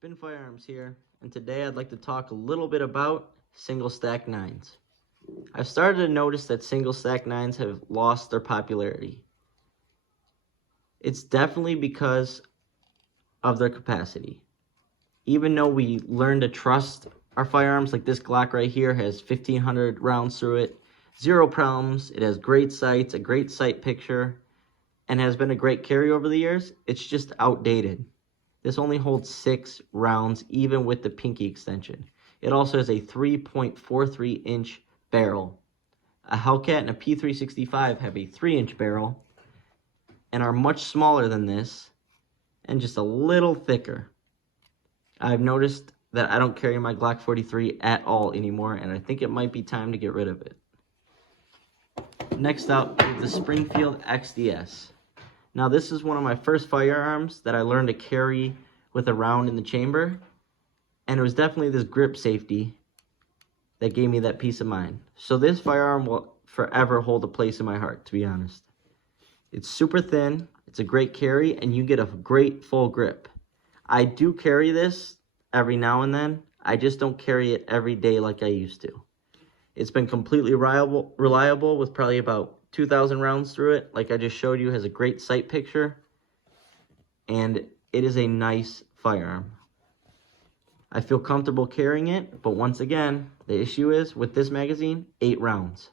Spin Firearms here, and today I'd like to talk a little bit about single stack 9s. I've started to notice that single stack 9s have lost their popularity. It's definitely because of their capacity. Even though we learn to trust our firearms, like this Glock right here has 1,500 rounds through it, zero problems, it has great sights, a great sight picture, and has been a great carry over the years, it's just outdated. This only holds 6 rounds, even with the pinky extension. It also has a 3.43-inch barrel. A Hellcat and a P365 have a 3-inch barrel and are much smaller than this and just a little thicker. I've noticed that I don't carry my Glock 43 at all anymore, and I think it might be time to get rid of it. Next up is the Springfield XDS. Now, this is one of my first firearms that I learned to carry with a round in the chamber, and it was definitely this grip safety that gave me that peace of mind. So this firearm will forever hold a place in my heart, to be honest. It's super thin, it's a great carry, and you get a great full grip. I do carry this every now and then, I just don't carry it every day like I used to. It's been completely reliable with probably about 2,000 rounds through it. Like I just showed you, has a great sight picture, and it is a nice firearm. I feel comfortable carrying it, but once again, the issue is with this magazine, 8 rounds.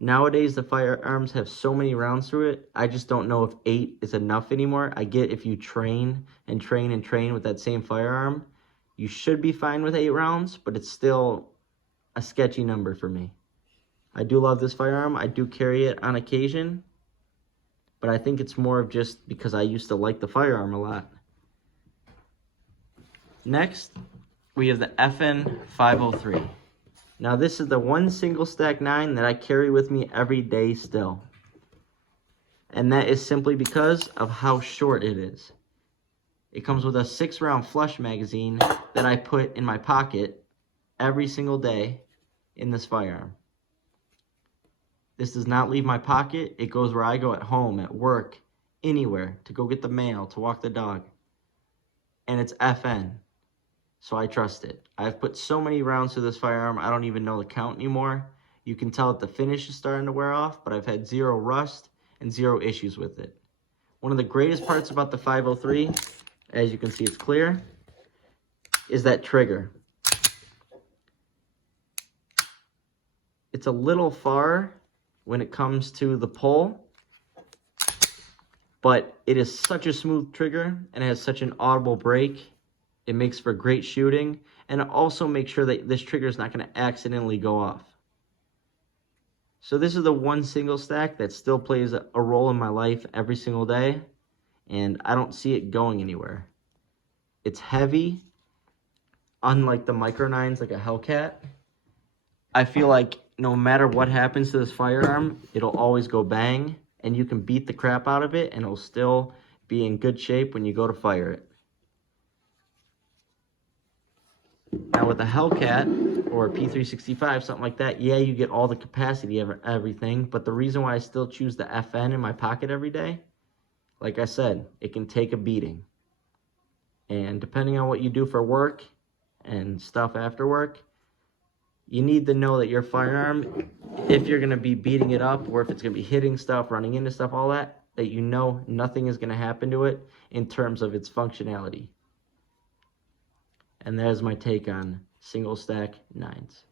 Nowadays, the firearms have so many rounds through it, I just don't know if 8 is enough anymore. I get if you train and train and train with that same firearm, you should be fine with 8 rounds, but it's still a sketchy number for me. I do love this firearm. I do carry it on occasion, but I think it's more of just because I used to like the firearm a lot. Next, we have the FN 503. Now, this is the one single stack 9 that I carry with me every day still. And that is simply because of how short it is. It comes with a 6-round flush magazine that I put in my pocket every single day in this firearm. This does not leave my pocket. It goes where I go at home, at work, anywhere, to go get the mail, to walk the dog. And it's FN, so I trust it. I've put so many rounds through this firearm, I don't even know the count anymore. You can tell that the finish is starting to wear off, but I've had 0 rust and 0 issues with it. One of the greatest parts about the 503, as you can see it's clear, is that trigger. It's a little far when it comes to the pull, but it is such a smooth trigger and it has such an audible break. It makes for great shooting, and it also makes sure that this trigger is not going to accidentally go off. So this is the one single stack that still plays a role in my life every single day, and I don't see it going anywhere. It's heavy, unlike the micro 9s like a Hellcat. I feel like no matter what happens to this firearm, it'll always go bang, and you can beat the crap out of it, and it'll still be in good shape when you go to fire it. Now with a Hellcat or a P365, something like that, yeah, you get all the capacity of everything, but the reason why I still choose the FN in my pocket every day, like I said, it can take a beating. And depending on what you do for work and stuff after work, you need to know that your firearm, if you're going to be beating it up or if it's going to be hitting stuff, running into stuff, all that, that you know nothing is going to happen to it in terms of its functionality. And that is my take on single stack 9s.